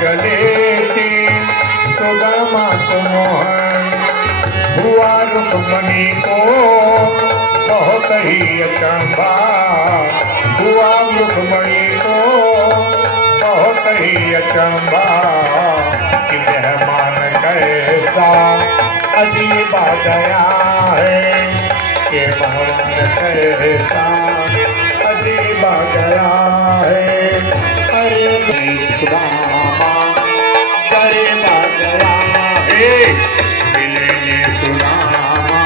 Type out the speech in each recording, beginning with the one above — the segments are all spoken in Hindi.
गले से सुदामा को मोहन हुआ रुक्मणी को बहुत ही अचंभा हुआ रुक्मणी को बहुत ही अचंभा कि मेहमान कैसा अजीब आ गया है कि मेहमान कैसा अजीब आ गया है अरे सुदामा करीब आ गया है मिलेंगे सुदामा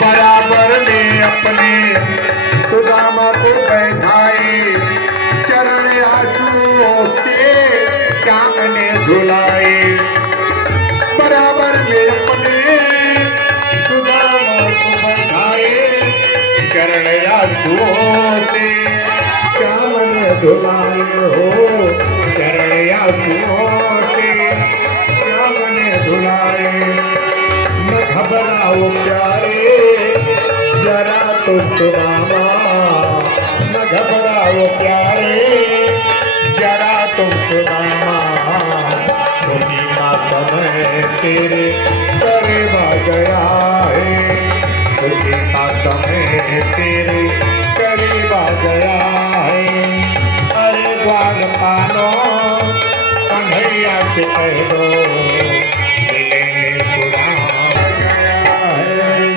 बराबर में अपने सुदामा को बैठाए चरण आंसुओं से श्याम ने धुलाए बराबर में अपने सुदामा को बैठाए चरण आंसुओं से श्याम ने धुलाए हो चरण आंसुओं से श्याम ने धुलाए न घबराओ प्यारे जरा तो सुदामा न घबराओ प्यारे जरा तुम सुदामा खुशी का समय तेरे करीब आ गया है खुशी का समय तेरे करीब आ गया है अरे द्वार पालो कन्हैया से कह दो मिलेंगे सुदामा गया है।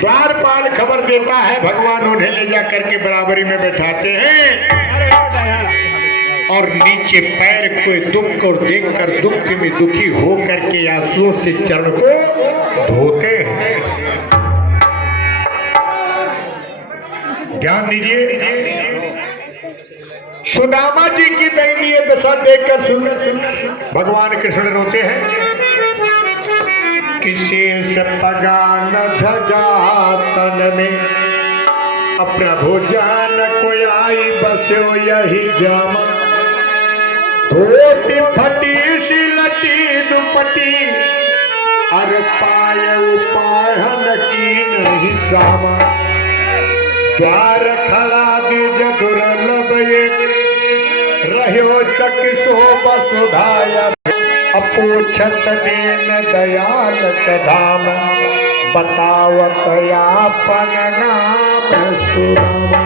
द्वारपाल खबर देता है भगवान उन्हें ले जा करके बराबरी में बैठाते हैं और नीचे पैर को दुख को देखकर दुख में दुखी हो करके आंसुओं से चरण को धोते हैं। ध्यान दीजिए सुदामा जी की दयनीय दशा देखकर भगवान कृष्ण रोते हैं किसी से पगा न झगा तन में प्रभु जान कोई आई बसो यही जामा धोती फटी सी लटी दुपटी अर पाय उपाहन की नहीं सामा द्वार खड़ा दीज दुर्लभ ये रहो चक सो बसुधाय अपूछत देन दयाल कदाम बतावत आपन नाम सुदामा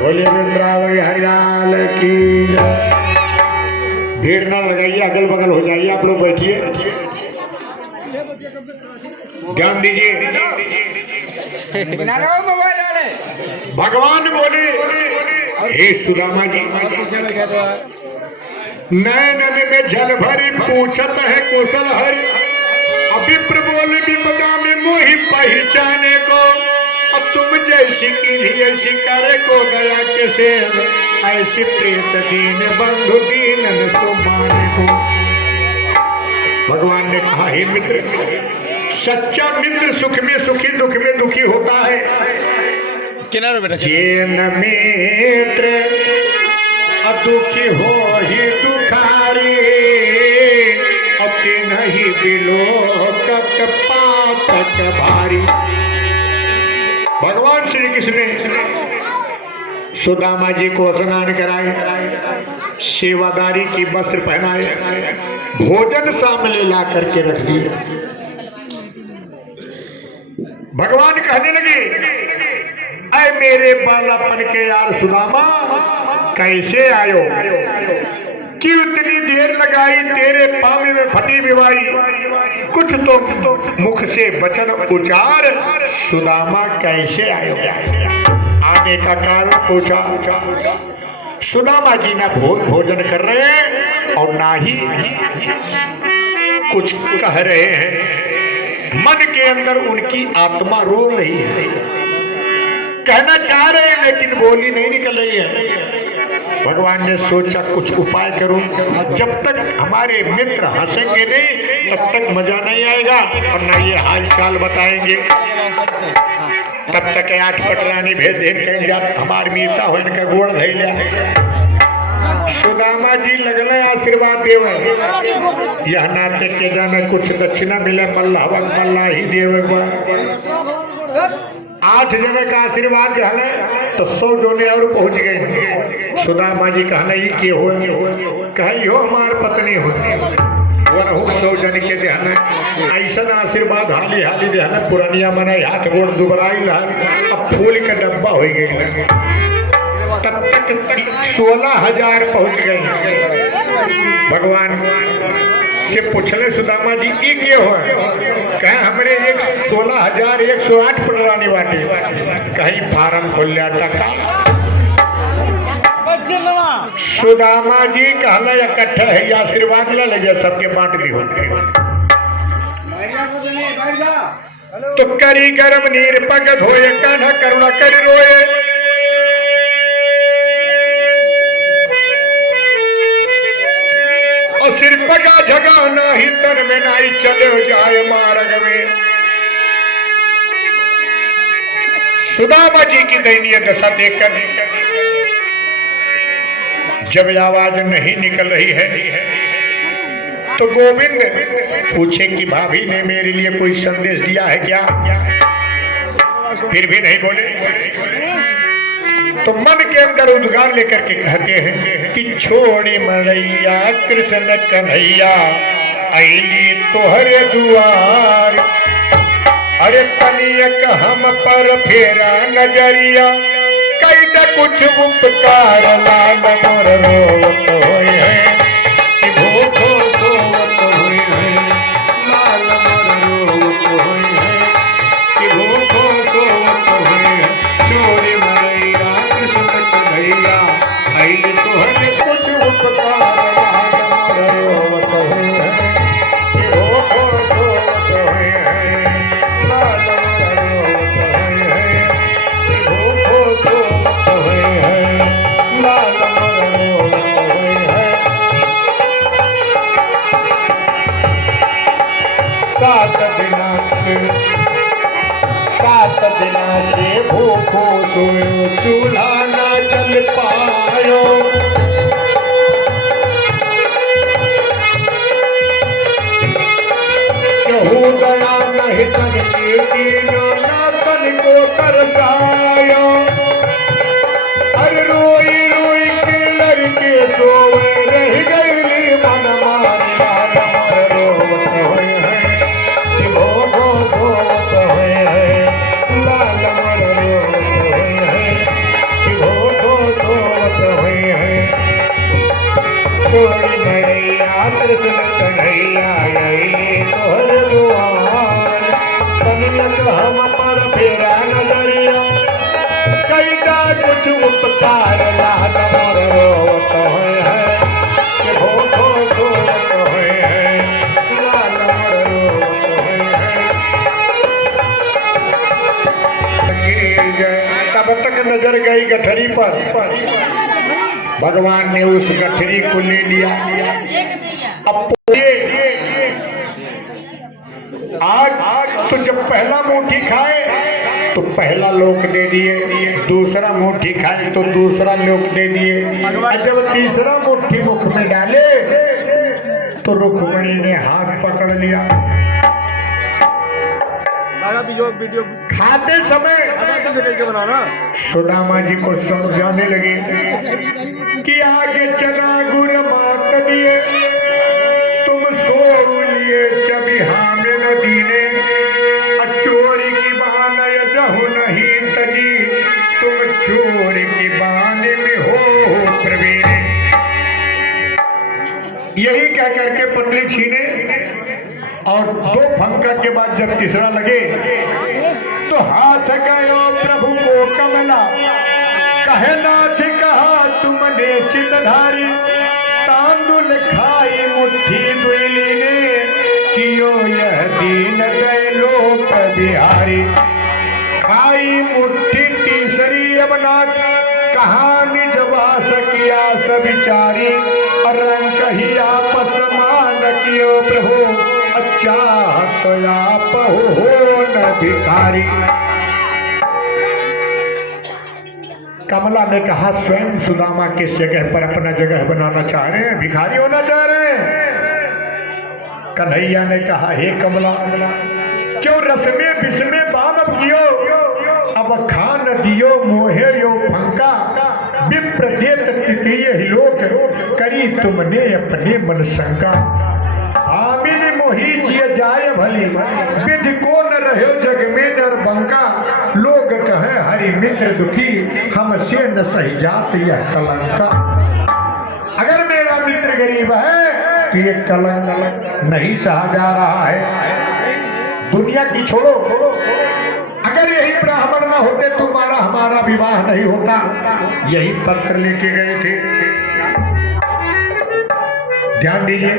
बोले वृंदावन हरिलाल की। भीड़ ना लगाइए अगल बगल हो जाइए आप लोग बैठिए ध्यान दीजिए भगवान बोले हे सुदामा जी नैन में जल भरी पूछत है कुशल हरि अभिप्र बोल विपदा में मोहि पहचाने को अब तुम जैसी की ऐसी करे को दया के से ऐसी प्रेत दीन बंधु दीन सुमाने को। भगवान ने कहा हे मित्र सच्चा मित्र सुख में सुखी दुख में दुखी होता है जैन मित्र अदुखी हो ही दुखारी अति नहीं बिलोकत पातक भारी। भगवान श्री कृष्ण ने सुदामा जी को स्नान कराए सेवादारी की वस्त्र पहनाए भोजन सामने ला करके रख दिया। भगवान कहने लगे ऐ मेरे बालापन के यार सुदामा कैसे आयो कि उतनी देर लगाई तेरे पावे में फटी विवाई कुछ तो मुख से वचन उचार सुदामा कैसे आयो आने का कारण पूछा। सुदामा जी ना भोजन कर रहे हैं और ना ही कुछ कह रहे हैं मन के अंदर उनकी आत्मा रो रही है कहना चाह रहे हैं लेकिन बोली नहीं निकल रही है। भगवान ने सोचा कुछ उपाय करो जब तक हमारे मित्र हंसेंगे नहीं तब तक मजा नहीं आएगा और ना ये हाल चाल बताएंगे तब तक 8 पटरानी भेज दे कहीं जा हमार मीता हो इनका गोड़ धै लिया। सुदामा जी लगने आशीर्वाद देवे यह नाते के जाने कुछ दक्षिणा मिले पल्ला ही देवे 8 जने का आशीर्वाद रहले तो 100 जोने और पहुंच गए। सुदामा जी कहना ही के हो कही हो हमार पत्नी होती वरहु 100 जन के देहन ऐसा आशीर्वाद हाली हाली देहन पुरानिया मना हाथ गोड़ दुबराई अब फूल का डब्बा हो गई। तब तक 16,000 पहुंच गए। भगवान से पूछले सुदामा जी ई के हो कहे हमरे 16,108 पड़रानी बाटे कहीं फार्म खोल लिया टका। सुदामा जी कहला इकट्ठा है आशीर्वाद ले ले सबके बांट दी हो। तो करी गरम नीर पग धोए कान्हा करुणा कर रोए। और सिर पगा जगा नाही तन में नाई चले हो जाए मार्ग में। सुदामा जी की दयनीय दशा देखकर जब आवाज नहीं निकल रही है तो गोविंद पूछे कि भाभी ने मेरे लिए कोई संदेश दिया है क्या? फिर भी नहीं बोले। तो मन के अंदर उद्गार लेकर के कहते हैं कि छोड़ी मरैया कृष्ण कन्हैया आईली तोहरे दुआर। अरे तनियक हम पर फेरा नजरिया कैद कुछ उपकार लाल मोर रोवत होय है कि भूखो सोवत होय है। लाल मोर रोवत होय है कि भूखो सोवत होय है। छोड़ी मरैया कृष्ण कन्हैया आइल तोहरे कुछ उपकार लाल मोर रोवत होय है कि भूखो सोवत होय है। लाल मोर रोवत होय है कि भूखो सोवत होय है। लाल मोर रोवत होय है। 7 दिना से भूखो सोयो चूल्हा ना जल पायो। कहूँ दया नहीं तन के दीनो ना तन को तरसायो। अरे रोई रोई के लड़के सोए रह गईली मन मारी। लाल मोर रोवत होय है कि भूखो सोवत होय है। लाल मोर रोवत होय है कि भूखो सोवत होय है। छोड़ी मरैया कृष्ण कन्हैया आइली तोहर दुआर। तनियक हम पर फेरा नजरिया कैदा कुछ उपकार लाल मोर रोवत होय है कि भूखो सोवत होय है। लाल मोर रोवत होय है। तब तक नजर गई गठरी पर। भगवान ने उस गठरी को ले लिया। अब आज तो जब पहला मुट्ठी खाए तो पहला लोक दे दिए, दूसरा मुट्ठी खाए तो दूसरा लोक दे दिए। जब तीसरा मुट्ठी मुख में डाले तो रुक्मिणी ने हाथ पकड़ लिया। खाते समय सुदामा जी को समझाने लगे कि आगे चना गुर मात दिए तुम सो लिए चबी हामे नदी ने। चोरी की बान जहु नहीं तजी तुम चोरी की बान में हो प्रवीण। यही कह करके पटली छीने और 2 फंका के बाद जब तीसरा लगे तो हाथ गयो प्रभु को कमला कहे नाथ कहा तुमने चितधारी। तांदुल खाई मुट्ठी दुइली ने कियो यह दीन दैलोक बिहारी। खाई मुट्ठी तीसरी अब नाथ कहानी जवास किया सविचारी। रंग कही आपस मान कियो प्रभु अच्छा तो आप हो न भिखारी। कमला ने कहा स्वयं सुदामा किस जगह पर अपना जगह बनाना चाह रहे हैं, भिखारी होना चाह रहे हैं। कन्हैया ने कहा हे कमला क्यों रस में विष में बाम कियो। अब खान दियो मोहे यो फंका, विप्र देत तृतीय ही लोक, करी तुमने अपने मन शंका। आमिन मोही जिय जाय भली, विधि को न रहो जग में नरबंका। लोग कहे हरि मित्र दुखी, हमसे न सही जात यह कलंका। अगर मेरा मित्र गरीब है तो ये कलंक नहीं सहा जा रहा है। दुनिया की छोड़ो, अगर यही ब्राह्मण न होते तो हमारा विवाह नहीं होता। यही पत्र लेके गए थे, ध्यान दीजिए।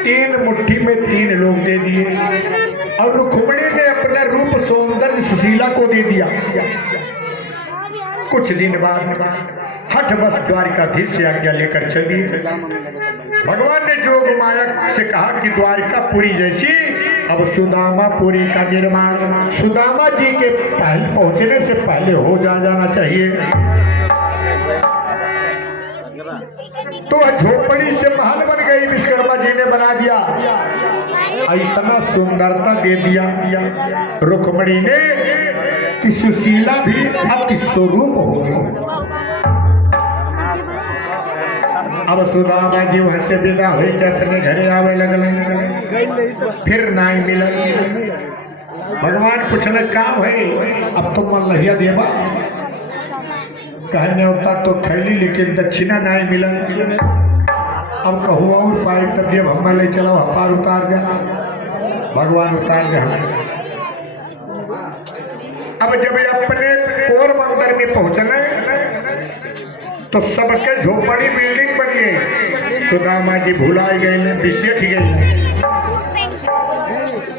3 मुट्ठी में 3 लोग दे दिए और रुक्मिणी ने अपना रूप सौंदर्य सुशीला को दे दिया। कुछ दिन बाद हठ बस द्वारिकाधीश से आज्ञा लेकर चली। भगवान ने जोग माया से कहा कि द्वारिकापुरी जैसी अब सुदामापुरी का निर्माण सुदामा जी के पहुंचने से पहले हो जाना चाहिए। तो झोपड़ी से महल बन गई, विश्वकर्मा जी ने बना दिया। इतना सुंदरता दे दिया रुक्मिणी ने कि सुशीला भी अति स्वरूप हो गई। अब सुदामा जी वहां से विदा हुई के अपने घरे आवे लगल, फिर नाई मिलल। भगवान पूछने काम है, अब तो मल्लहिया देवा कहने होता तो खैली, लेकिन दक्षिणा नहीं मिला। अब कहूँ और पाए तब जब हम ले चलो पार उतार दे। भगवान उतार दे हमें। अब जब अपने पोरबंदर में पहुंचने तो सबके झोपड़ी बिल्डिंग बन गई। सुदामा जी भुलाई गए, बिसेठ गए।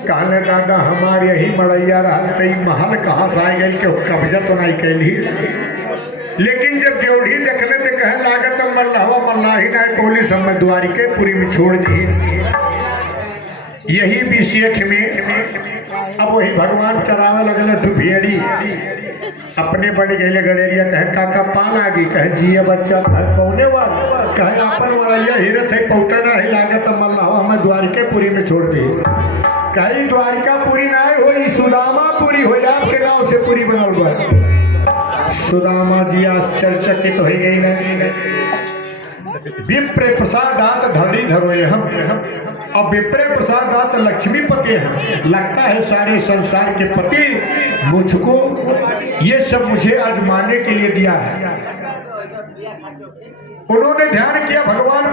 कहने दादा हमारे यही मड़ैया रहा, कई महल कहाँ से आ गई कि कब्जा तो नहीं कैली। लेकिन जब ड्योढ़ी देखने तो कहे लागत मल्लावा मल्लाही ना टोली सब में द्वारिकापुरी में छोड़ दी। यही विशेष में अब वही भगवान चरावे लगल भेड़ी। अपने बड़े गए गड़ेरिया कहे काका पान आ गई, कहे जिये बच्चा, कहे पौने वाला, कहे अपन वड़ैया हीरत है पौते ना ही लागत मल्लावा हमें द्वारिकापुरी में छोड़ दी। कहीं द्वारिकापुरी ना हो, सुदामापुरी हो, आपके नाव से पूरी बनल बा। सुदामा जी आश्चर्यचकित हो गई न। विप्र प्रसादात धड़ी धरोए हम। अब विप्र प्रसादात लक्ष्मीपति है, लगता है सारे संसार के पति मुझको ये सब मुझे आजमाने के लिए दिया है। उन्होंने ध्यान किया भगवान